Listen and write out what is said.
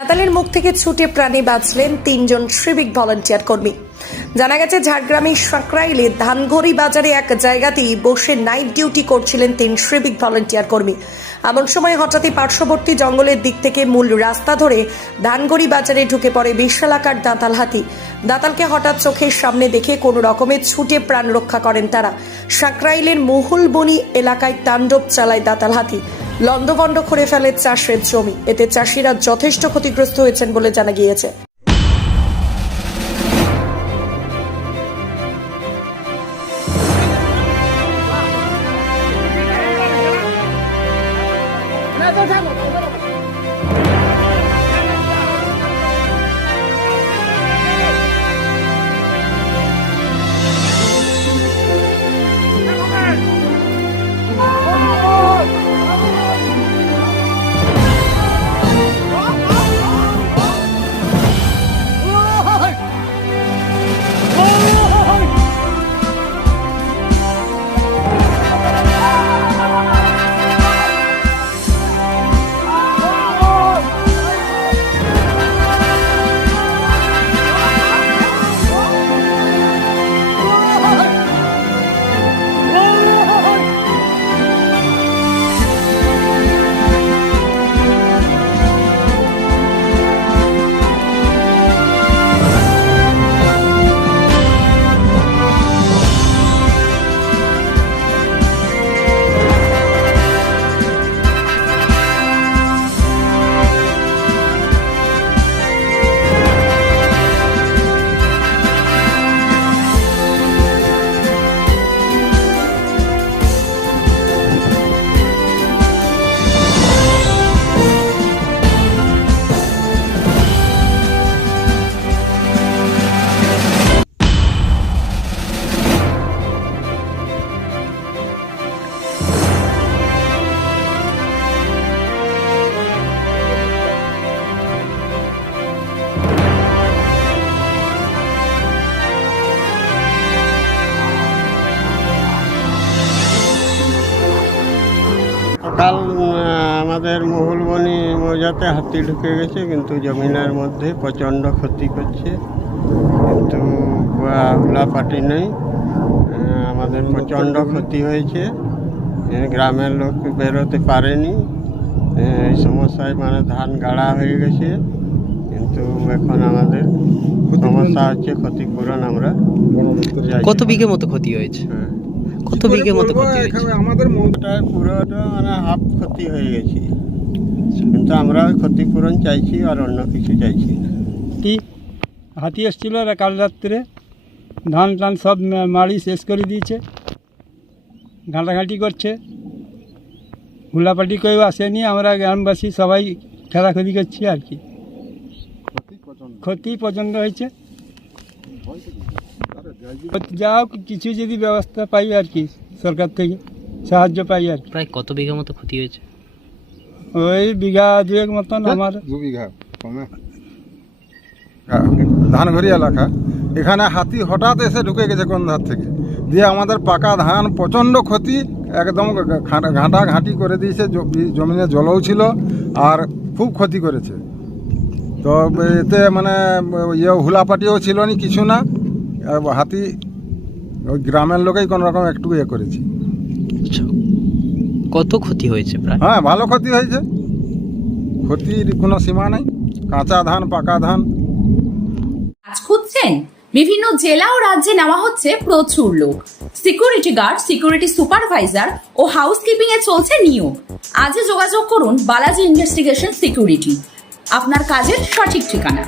দাতালের মুখ থেকে ছুটে প্রাণে বাঁচলেন তিনজন সিভিক ভলান্টিয়ার কর্মী। জানা গেছে ঝাড়গ্রামের সাঁকরাইলে ধানঘড়ি বাজারে এক জায়গাতেই বসে নাইট ডিউটি করছিলেন তিন সিভিক ভলান্টিয়ার কর্মী। এমন সময় হঠাৎই পার্শ্ববর্তী জঙ্গলের দিক থেকে মূল রাস্তা ধরে ধানঘড়ি বাজারে ঢুকে পড়ে বিশালাকার দাঁতাল হাতি। দাঁতালকে হঠাৎ চোখের সামনে দেখে কোনো রকমে ছুটে প্রাণ রক্ষা করেন তারা। সাঁকরাইলের মহুলবনি এলাকায় তাণ্ডব চালায় দাঁতাল হাতি, লন্ডভন্ড করে ফেলে চাষের জমি। এতে চাষিরা যথেষ্ট ক্ষতিগ্রস্ত হয়েছেন বলে জানা গিয়েছে। কাল আমাদের মহুলবনি মৌজাতে হাতি ঢুকে গেছে, কিন্তু জমিনের মধ্যে প্রচণ্ড ক্ষতি করছে, কিন্তু হুলাপাটি নেই। আমাদের প্রচণ্ড ক্ষতি হয়েছে, গ্রামের লোক বেরোতে পারেনি। এই সমস্যায় মানে ধান গাড়া হয়ে গেছে, কিন্তু এখন আমাদের সমস্যা হচ্ছে ক্ষতিপূরণ আমরা কত বিঘে মতো ক্ষতি হয়েছে? কত বিঘে মতো ক্ষতি হয়েছে? আমাদের মৌটায় পুরোটা মানে হাফ ক্ষতি হয়ে গেছে, কিন্তু আমরা ক্ষতিপূরণ চাইছি, আর অন্য কিছু চাইছি না। হাতি এসেছিল কাল রাত্রে, ধান টান সব মাড়ি শেষ করে দিয়েছে, ঘাঁটাঘাঁটি করছে, হুলাপাটি কেউ আসেনি। আমরা গ্রামবাসী সবাই খেলাখেলি করছি আর কি। ক্ষতি প্রচণ্ড হয়েছে। যা হোক কিছু যদি ব্যবস্থা পাই আর কি, সরকার থেকে সাহায্য পাই আর কি। প্রায় কত বিঘা মতো ক্ষতি হয়েছে? ওই বিঘা দুয়েক মতন। আমার 2 বিঘা কমে ধানঘড়ি এলাকা, এখানে হাতি হঠাৎ এসে ঢুকে গেছে কোন ধার থেকে, দিয়ে আমাদের পাকা ধান প্রচণ্ড ক্ষতি, একদম ঘাঁটাঘাঁটি করে দিয়েছে, জমিনে জলও ছিল আর খুব ক্ষতি করেছে। তো এতে মানে হুলাপাটিও ছিল না, কিছু না। হাতি ওই গ্রামের লোকেই কোনো রকম একটু করেছি। কত ক্ষতি হয়েছে প্রায়? হ্যাঁ, ভালো ক্ষতি হয়েছে, ক্ষতির কোনো সীমা নেই, কাঁচা ধান পাকা ধান। কাজ খুঁজছেন? বিভিন্ন জেলা ও রাজ্যে নেওয়া হচ্ছে প্রচুর লোক। সিকিউরিটি গার্ড, সিকিউরিটি সুপারভাইজার ও হাউসকিপিং এ চলছে নিয়োগ। আজই যোগাযোগ করুন বালাজি ইনভেস্টিগেশন সিকিউরিটি, আপনার কাজের সঠিক ঠিকানা।